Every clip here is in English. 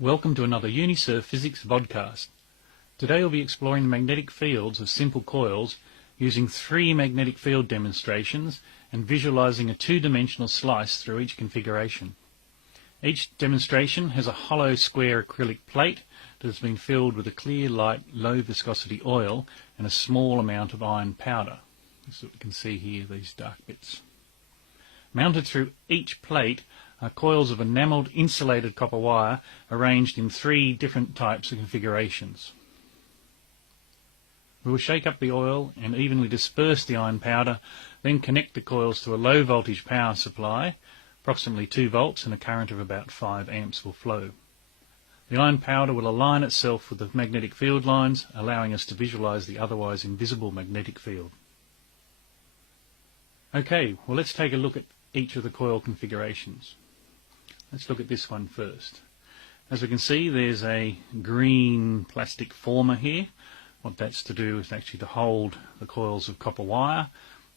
Welcome to another UniSurf Physics vodcast. Today we'll be exploring the magnetic fields of simple coils using 3 magnetic field demonstrations and visualizing a 2-dimensional slice through each configuration. Each demonstration has a hollow square acrylic plate that has been filled with a clear, light, low viscosity oil and a small amount of iron powder. This is what you can see here, these dark bits. Mounted through each plate are coils of enamelled insulated copper wire arranged in 3 different types of configurations. We will shake up the oil and evenly disperse the iron powder, then connect the coils to a low voltage power supply. Approximately 2 volts and a current of about 5 amps will flow. The iron powder will align itself with the magnetic field lines, allowing us to visualize the otherwise invisible magnetic field. Okay, well, let's take a look at each of the coil configurations. Let's look at this one first. As we can see, there's a green plastic former here. What that's to do is actually to hold the coils of copper wire.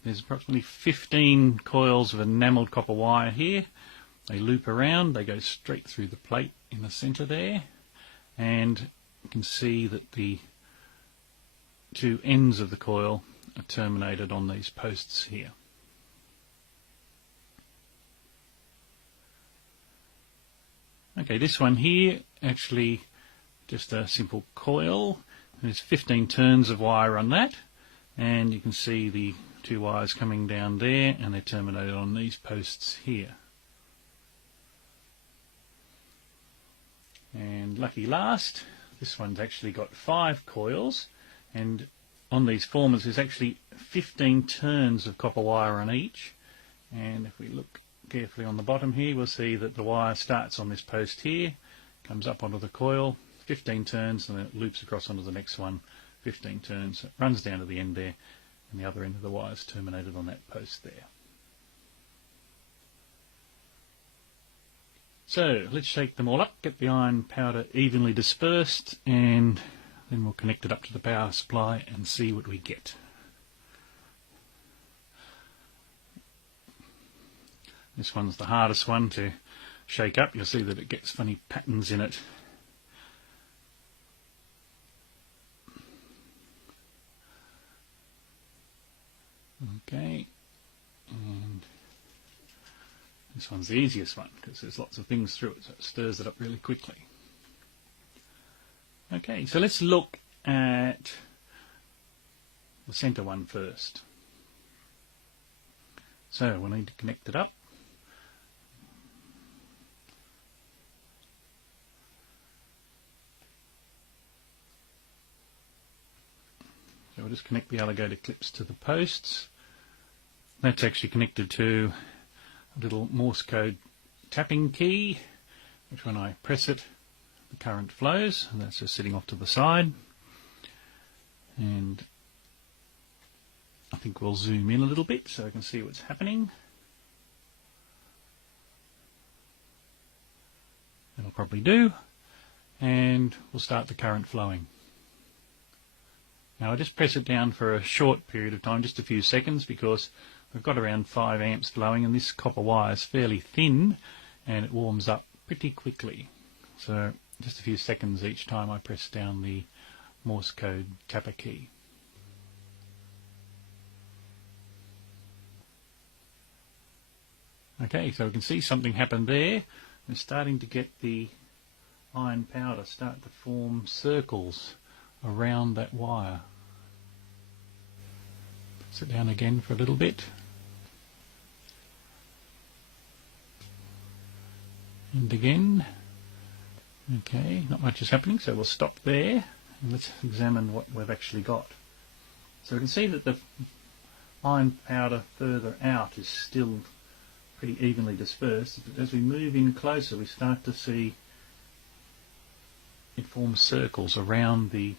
There's approximately 15 coils of enamelled copper wire here. They loop around, they go straight through the plate in the centre there, and you can see that the 2 ends of the coil are terminated on these posts here. Okay, this one here, actually just a simple coil. There's 15 turns of wire on that, and you can see the 2 wires coming down there, and they're terminated on these posts here. And lucky last, this one's actually got 5 coils, and on these formers there's actually 15 turns of copper wire on each. And if we look carefully on the bottom here, we'll see that the wire starts on this post here, comes up onto the coil, 15 turns, and then it loops across onto the next one, 15 turns, it runs down to the end there, and the other end of the wire is terminated on that post there. So let's shake them all up, get the iron powder evenly dispersed, and then we'll connect it up to the power supply and see what we get. This one's the hardest one to shake up. You'll see that it gets funny patterns in it. Okay, and this one's the easiest one because there's lots of things through it, so it stirs it up really quickly. Okay, so let's look at the centre one first. So we'll need to connect it up. So we'll just connect the alligator clips to the posts. That's actually connected to a little Morse code tapping key, which when I press it, the current flows, and that's just sitting off to the side. And I think we'll zoom in a little bit so we can see what's happening. That'll probably do, and we'll start the current flowing. Now I just press it down for a short period of time, just a few seconds, because we've got around 5 amps flowing, and this copper wire is fairly thin and it warms up pretty quickly. So just a few seconds each time I press down the Morse code tapper key. Okay, so we can see something happen there. We're starting to get the iron powder start to form circles around that wire. Sit down again for a little bit. And again. Okay, not much is happening, so we'll stop there and let's examine what we've actually got. So we can see that the iron powder further out is still pretty evenly dispersed, but as we move in closer we start to see it forms circles around the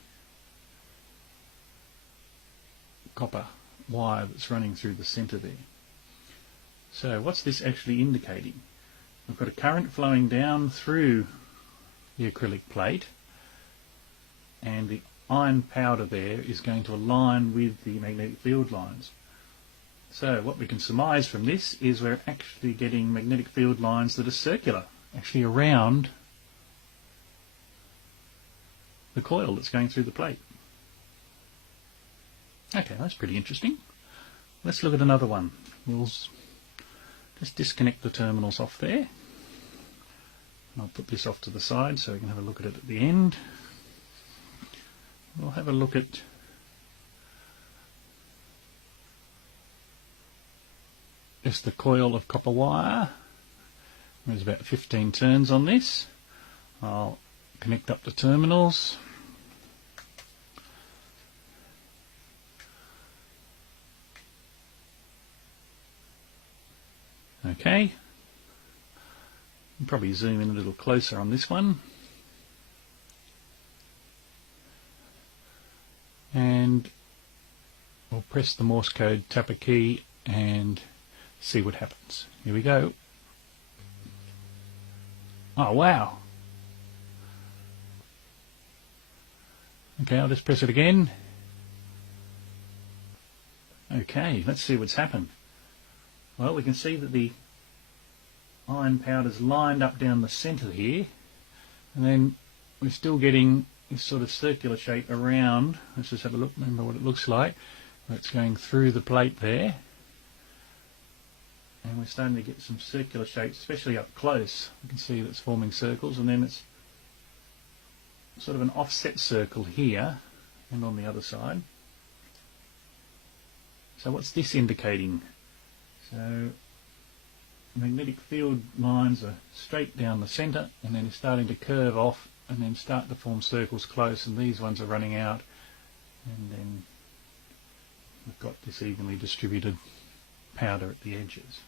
copper wire that's running through the centre there. So what's this actually indicating? We've got a current flowing down through the acrylic plate, and the iron powder there is going to align with the magnetic field lines. So what we can surmise from this is we're actually getting magnetic field lines that are circular, actually around the coil that's going through the plate. Okay, that's pretty interesting. Let's look at another one. We'll just disconnect the terminals off there. I'll put this off to the side so we can have a look at it at the end. We'll have a look at just the coil of copper wire. There's about 15 turns on this. I'll connect up the terminals. Okay. I'll probably zoom in a little closer on this one. And we'll press the Morse code tapper key and see what happens. Here we go. Oh wow. Okay, I'll just press it again. Okay, let's see what's happened. Well, we can see that the iron powder's lined up down the centre here, and then we're still getting this sort of circular shape around. Let's just have a look, remember what it looks like, where it's going through the plate there. And we're starting to get some circular shapes, especially up close. You can see that it's forming circles, and then it's sort of an offset circle here and on the other side. So what's this indicating? So magnetic field lines are straight down the centre and then starting to curve off and then start to form circles close, and these ones are running out, and then we've got this evenly distributed powder at the edges.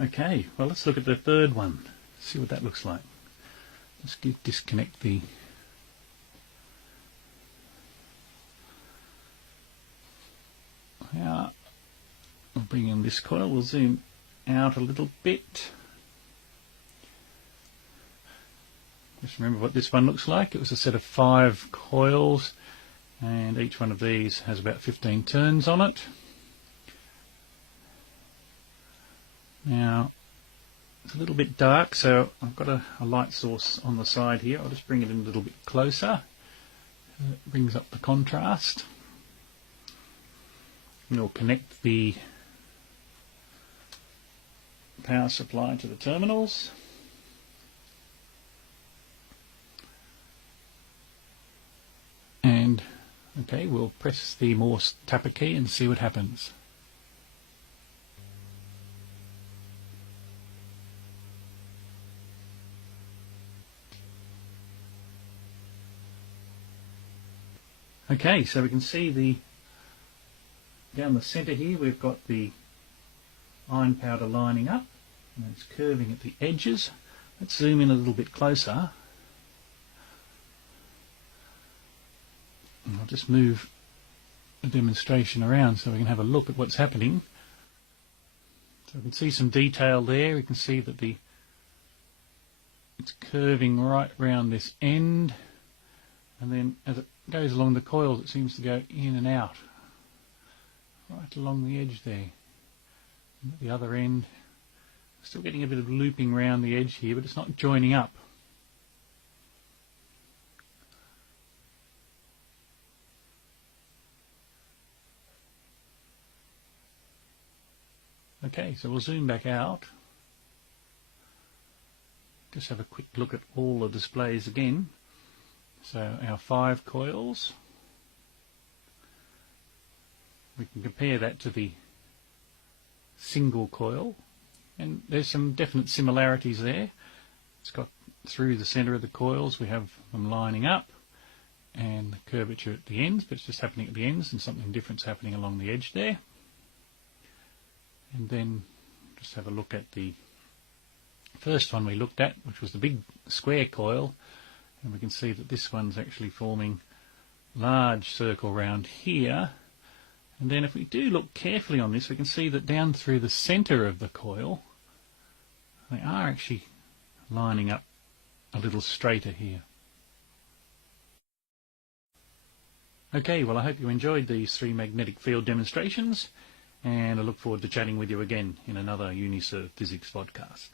Okay, well, let's look at the third one, see what that looks like. Let's disconnect the we'll bring in this coil, we'll zoom out a little bit. Just remember what this one looks like. It was a set of 5 coils, and each one of these has about 15 turns on it. Now, it's a little bit dark, so I've got a light source on the side here. I'll just bring it in a little bit closer. It brings up the contrast. And we'll connect the power supply to the terminals. And okay, we'll press the Morse tapper key and see what happens. Okay, so we can see down the centre here we've got the iron powder lining up, and it's curving at the edges. Let's zoom in a little bit closer. And I'll just move the demonstration around so we can have a look at what's happening. So we can see some detail there. We can see that it's curving right round this end, and then as it goes along the coils it seems to go in and out right along the edge there. And at the other end, still getting a bit of looping around the edge here, but it's not joining up. Okay, so we'll zoom back out. Just have a quick look at all the displays again. So our 5 coils. We can compare that to the single coil, and there's some definite similarities there. It's got through the centre of the coils, we have them lining up, and the curvature at the ends, but it's just happening at the ends, and something different's happening along the edge there. And then just have a look at the first one we looked at, which was the big square coil, and we can see that this one's actually forming large circle round here. And then if we do look carefully on this, we can see that down through the centre of the coil they are actually lining up a little straighter here. Okay, well I hope you enjoyed these 3 magnetic field demonstrations, and I look forward to chatting with you again in another UniServe Physics podcast.